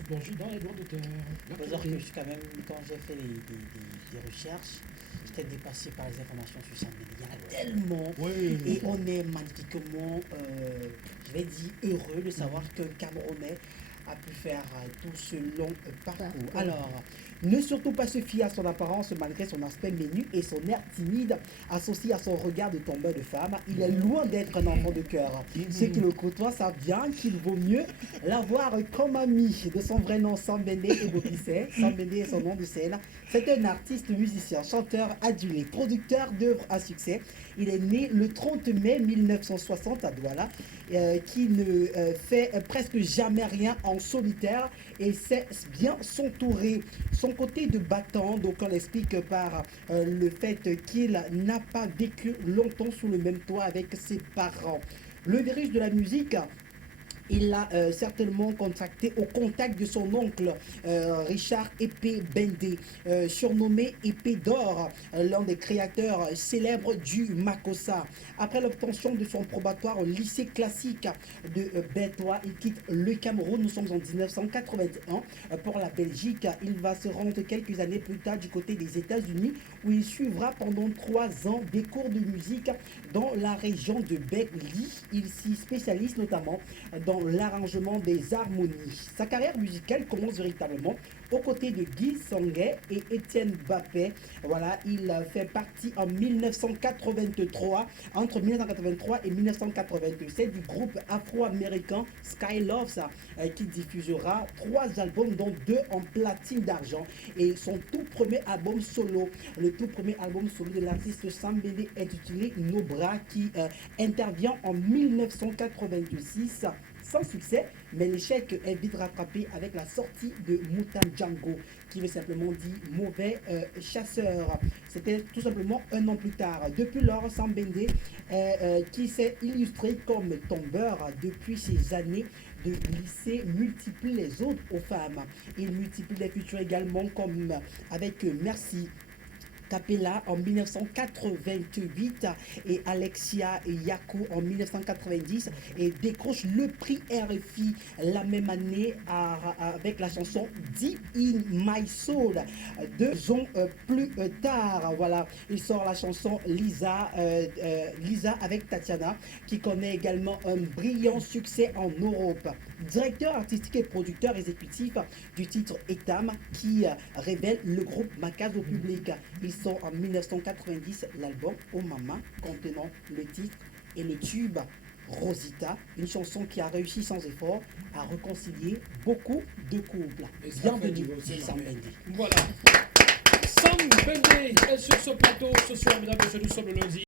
se plonger dans les droits d'auteur. Faut dire que quand même, quand j'ai fait des recherches, j'étais dépassé par les informations sur ça. Mais il y en a tellement. Oui. Et on est magnifiquement, je vais dire, heureux de savoir qu'un Camerounais a pu faire tout ce long parcours. Alors, ne surtout pas se fier à son apparence malgré son aspect menu et son air timide associé à son regard de tombeur de femme. Il est loin d'être un enfant de cœur. Ceux qui le côtoient savent bien qu'il vaut mieux l'avoir comme ami. De son vrai nom, Sambende Ebopissé. Sambende est son nom de scène. C'est un artiste, musicien, chanteur, adulé, producteur d'œuvres à succès. Il est né le 30 mai 1960 à Douala, qui ne fait presque jamais rien en solitaire et sait bien s'entourer. Son côté de battant, donc on l'explique par le fait qu'il n'a pas vécu longtemps sous le même toit avec ses parents. Le virus de la musique, il l'a certainement contracté au contact de son oncle Richard Épée Bendé, surnommé Épée d'Or, l'un des créateurs célèbres du Makossa. Après l'obtention de son probatoire au lycée classique de Bétois, il quitte le Cameroun. Nous sommes en 1981 pour la Belgique. Il va se rendre quelques années plus tard du côté des États-Unis où il suivra pendant 3 ans des cours de musique dans la région de Berkeley. Il s'y spécialise notamment dans l'arrangement des harmonies. Sa carrière musicale commence véritablement aux côtés de Guy Sanguet et Étienne Bappé. Voilà, il fait partie en 1983, entre 1983 et 1987 du groupe afro-américain Skyloves qui diffusera 3 albums dont 2 en platine d'argent et son tout premier album solo. Le tout premier album solo de l'artiste Sambende est intitulé Nos Bras qui intervient en 1986 sans succès, mais l'échec est vite rattrapé avec la sortie de Moutan Django, qui veut simplement dire mauvais chasseur. C'était tout simplement 1 an plus tard. Depuis lors, Sambende, qui s'est illustré comme tombeur depuis ses années de lycée, multiplie les autres aux femmes. Il multiplie les futurs également, comme avec Merci Capella en 1988 et Alexia Yakou en 1990 et décroche le prix RFI la même année avec la chanson Deep in My Soul. 2 ans plus tard, voilà, il sort la chanson Lisa, Lisa avec Tatiana qui connaît également un brillant succès en Europe. Directeur artistique et producteur exécutif du titre Etam qui révèle le groupe Macaz au public. Il sort en 1990 l'album Oh Mama contenant le titre et le tube Rosita, une chanson qui a réussi sans effort à réconcilier beaucoup de couples. Bienvenue, Sambende. Voilà. Sambende est sur ce plateau ce soir, mesdames et messieurs, nous sommes le lundi.